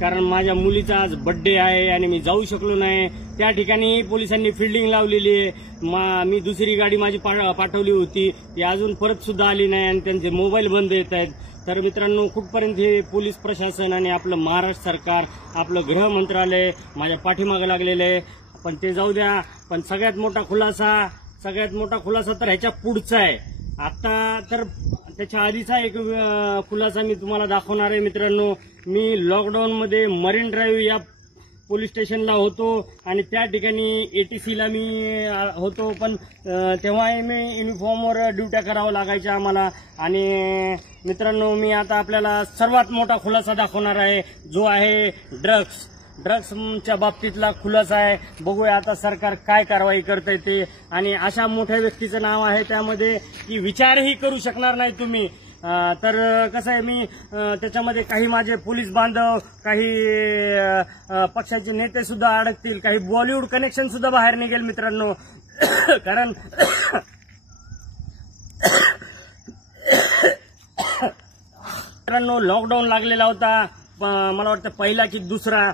कारण माझ्या मुलीचा आज बर्थडे आहे आणि मी जाऊ शकलो नाही। त्या ठिकाणी पोलिसांनी फिल्डिंग लावलेली आहे। मी दुसरी गाडी माझी पाठवली होती, ती अजून परत सुद्धा आली नाही आणि त्यांचे मोबाईल बंद येत आहेत। तर मित्रांनो, कुठपर्यंत हे पोलीस प्रशासन आणि आपलं महाराष्ट्र सरकार, आपलं गृह मंत्रालय माझ्या पाठीमागे लागलेलं आहे। पण ते जाऊ द्या, पण सगळ्यात मोठा खुलासा तर ह्याच्या पुढचा आहे। आता तर त्याच्या आधीचा एक खुलासा मी तुम्हाला दाखवणार आहे मित्रांनो। मी लॉकडाऊन मध्ये मरीन ड्राईव्ह या पोलीस स्टेशनला होतो आणि त्या ठिकाणी एटीसीला मी होतो, पण तेव्हाही मी युनिफॉर्मवर ड्युट्या करावं लागायच्या आम्हाला। आणि मित्रांनो, मी आता आपल्याला सर्वात मोठा खुलासा दाखवणार आहे, जो आहे ड्रग्सच्या बाबतीतला खुलासा आहे। बघूया आता सरकार काय कारवाई करतंय ते। आणि अशा मोठ्या व्यक्तीचं नाव आहे त्यामध्ये की विचारही करू शकणार नाही तुम्ही। तर कसं आहे, मी त्याच्यामध्ये काही माझे पोलीस बांधव, काही पक्षाचे नेते सुद्धा अडकतील, काही बॉलिवूड कनेक्शन सुद्धा बाहेर निघेल मित्रांनो। कारण मित्रांनो, लॉकडाऊन लागलेला होता, मला वाटतं पहिला की दुसरा।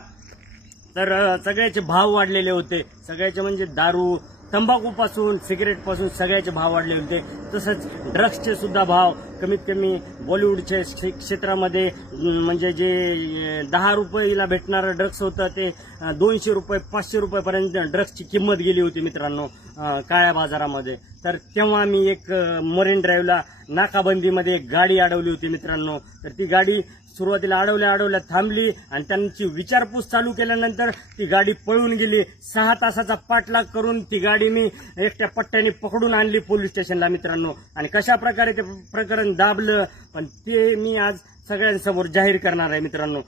तर सगळ्याचे भाव वाढलेले होते, सगळ्याचे म्हणजे दारू, तंबाखूपासून, सिगरेटपासून सगळ्याचे भाव वाढले होते। तसंच ड्रग्सचे सुद्धा भाव कमीत कमी बॉलिवूडच्या क्षेत्रामध्ये म्हणजे जे 10 रुपयाला भेटणारं ड्रग्स होतं ते 200 रुपये 500 रुपयापर्यंत ड्रग्सची किंमत गेली होती मित्रांनो काळ्या बाजारामध्ये। तर तेव्हा मी एक मरीन ड्राईव्हला नाकाबंदीमध्ये एक गाडी अडवली होती मित्रांनो। तर ती गाडी सुरुवातीला अडवल्या थांबली आणि त्यांची विचारपूस चालू केल्यानंतर ती गाडी पळून गेली। 6 तासाचा पाठलाग करून ती गाडी मी एकट्या पट्ट्याने पकडून आणली पोलीस स्टेशनला मित्रांनो। आणि कशा प्रकारे ते प्रकरण दाबलं, पण ते मी आज सगळ्यांसमोर जाहीर करणार आहे मित्रांनो।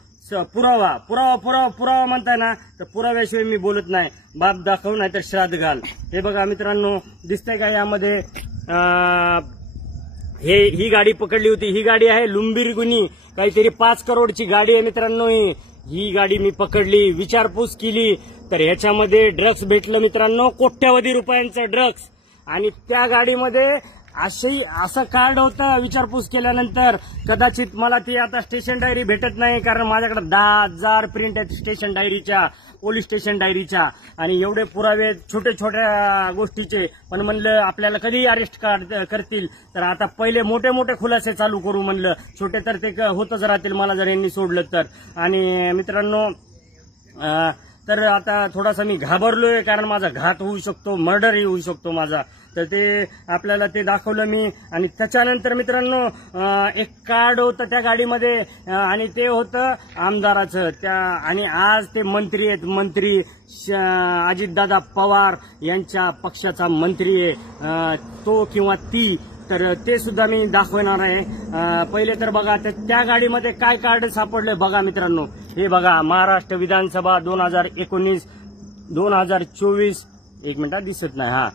पुरावा म्हणताय ना, तर पुराव्याशिवाय मी बोलत नाही। बाप दाखव नाही तर श्राद्ध घाल। हे बघा मित्रांनो, दिसतंय का यामध्ये ही गाडी पकडली होती। ही गाडी आहे लुंबिरगुनी, काहीतरी 5 करोडची गाडी आहे मित्रांनो। ही गाडी मी पकडली, विचारपूस केली, तर ह्याच्यामध्ये ड्रग्स भेटलं मित्रांनो, कोट्यावधी रुपयांचं ड्रग्स। आणि त्या गाडीमध्ये असं कार्ड होतं। विचारपूस केल्यानंतर कदाचित मला ती आता स्टेशन डायरी भेटत नाही, कारण माझ्याकडे 10,000 प्रिंट आहेत स्टेशन डायरीच्या, पोलीस स्टेशन डायरीच्या। आणि एवढे पुरावे छोट्या गोष्टीचे, पण म्हणलं आपल्याला कधी अरेस्ट करतील, तर आता पहिले मोठे खुलासे चालू करू म्हणलं। छोटे तर ते होतच राहतील मला जर यांनी सोडलं तर। आणि मित्रांनो, तर आता थोडासा मी घाबरलोय, कारण माझा घात होऊ शकतो, मर्डरही होऊ शकतो माझा। तर ते आपल्याला ते दाखवलं मी। आणि त्याच्यानंतर मित्रांनो, एक कार्ड होतं त्या गाडीमध्ये आणि ते होतं आमदाराचं त्या। आणि आज ते मंत्री आहेत, मंत्री अजितदादा पवार यांच्या पक्षाचा मंत्री आहे तो किंवा ती। तर ते सुद्धा मी दाखवणार आहे। पहिले तर बघा त्या गाडीमध्ये काय कार्ड सापडले बघा मित्रांनो। हे बघा, महाराष्ट्र विधानसभा 2019-2024, एक मिनिटात दिसत नाही, हा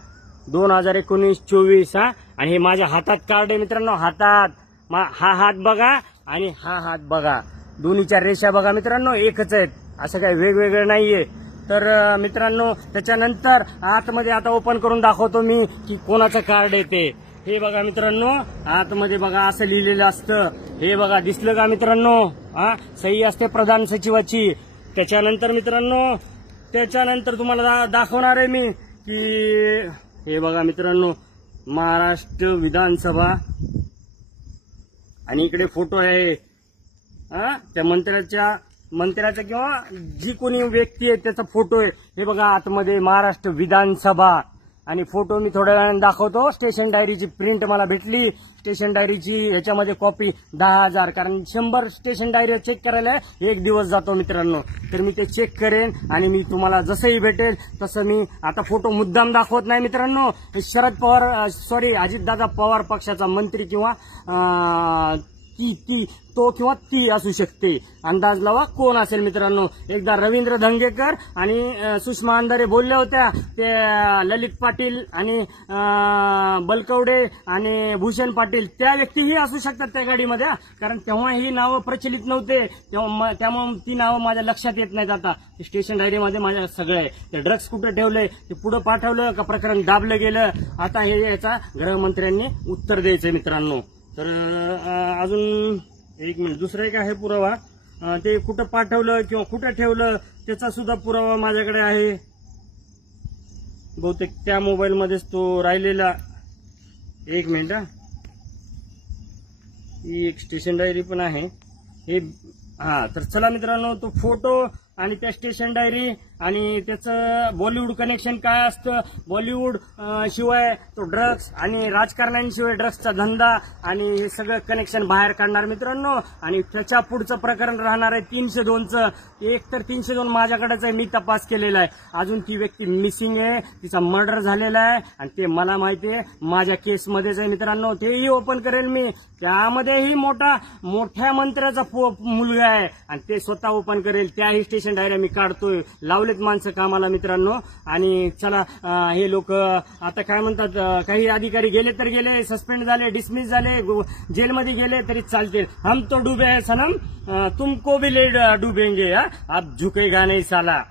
2019-24 हा। आणि हे माझ्या हातात कार्ड आहे मित्रांनो, हातात हा हात बघा आणि हा हात बघा, दोन्हीच्या रेषा बघा मित्रांनो एकच आहेत, असं काही वेगवेगळं नाहीये। तर मित्रांनो, त्याच्यानंतर आतमध्ये आता ओपन करून दाखवतो मी की कोणाचं कार्ड आहे ते। हे बघा मित्रांनो, आतमध्ये बघा असं लिहिलेलं असतं। हे बघा, दिसलं का मित्रांनो, हा सही असते प्रधान सचिवाची। त्याच्यानंतर मित्रांनो, तुम्हाला दाखवणार आहे मी की हे बघा मित्रांनो, महाराष्ट्र विधानसभा, आणि इकडे फोटो आहे त्या मंत्र्याचा किंवा जी कोणी व्यक्ती आहे त्याचा फोटो आहे। हे बघा आतमध्ये महाराष्ट्र विधानसभा, आणि फोटो मी थोड्या वेळाने दाखवतो। स्टेशन डायरीची प्रिंट मला भेटली, स्टेशन डायरीची, ह्याच्यामध्ये कॉपी 10,000, कारण 100 स्टेशन डायरी चेक करायला 1 दिवस जातो मित्रांनो। तर मी ते चेक करेन आणि मी तुम्हाला जसंही भेटेल तसं मी आता फोटो मुद्दाम दाखवत नाही मित्रांनो। अजितदादा पवार पक्षाचा मंत्री किंवा तो किंवा ती असू शकते, अंदाज लावा कोण असेल मित्रांनो। एकदा रवींद्र धंगेकर आणि सुषमा अंधारे बोलल्या होत्या, ते ललित पाटील आणि बलकवडे आणि भूषण पाटील त्या व्यक्तीही असू शकतात त्या गाडीमध्ये, कारण तेव्हा ही नावं प्रचलित नव्हते, त्यामुळे ती नावं माझ्या लक्षात येत नाहीत। आता स्टेशन डायरीमध्ये माझ्या सगळं आहे। ते ड्रग्स कुठे ठेवलंय, ते पुढे पाठवलं का प्रकरण दाबलं गेलं, आता हे याचा गृहमंत्र्यांनी उत्तर द्यायचं मित्रांनो। तर अजून एक मिनिट, दुसरा एक आहे पुरावा, ते कुठं पाठवलं किंवा कुठं ठेवलं त्याचा सुद्धा पुरावा माझ्याकडे आहे. बहुतेक त्या मोबाईलमध्येच तो राहिलेला. एक मिनिट हा. ही एक स्टेशन डायरी पण आहे हे. तर चला मित्रांनो, तो फोटो आणि त्या स्टेशन डायरी आणि त्याचं बॉलिवूड कनेक्शन काय असतं, बॉलिवूड शिवाय तो ड्रग्स आणि राजकारण्यांशिवाय ड्रग्सचा धंदा आणि हे सगळं कनेक्शन बाहेर काढणार मित्रांनो. आणि त्याच्या पुढचं प्रकरण राहणार आहे 302चं. एक तर 302 माझ्याकडेच आहे, मी तपास केलेला आहे. अजून ती व्यक्ती मिसिंग आहे, तिचा मर्डर झालेला आहे आणि ते मला माहिती आहे, माझ्या केसमध्येच आहे मित्रांनो. तेही ओपन करेल मी. त्यामध्येही मोठ्या मंत्र्याचा मुलगा आहे आणि ते स्वतः ओपन करेल. त्याही स्टेशन डायऱ्या मी काढतोय. लावलेत माणसं कामाला मित्रांनो. आणि चला, हे लोक आता काय म्हणतात, काही अधिकारी गेले तर गेले, सस्पेंड झाले, डिसमिस झाले, जेलमध्ये गेले तरी चालतील. हम तो डुबे है सनम, तुमको भी ले डुबेंगे. आप झुकेगा नहीं साला.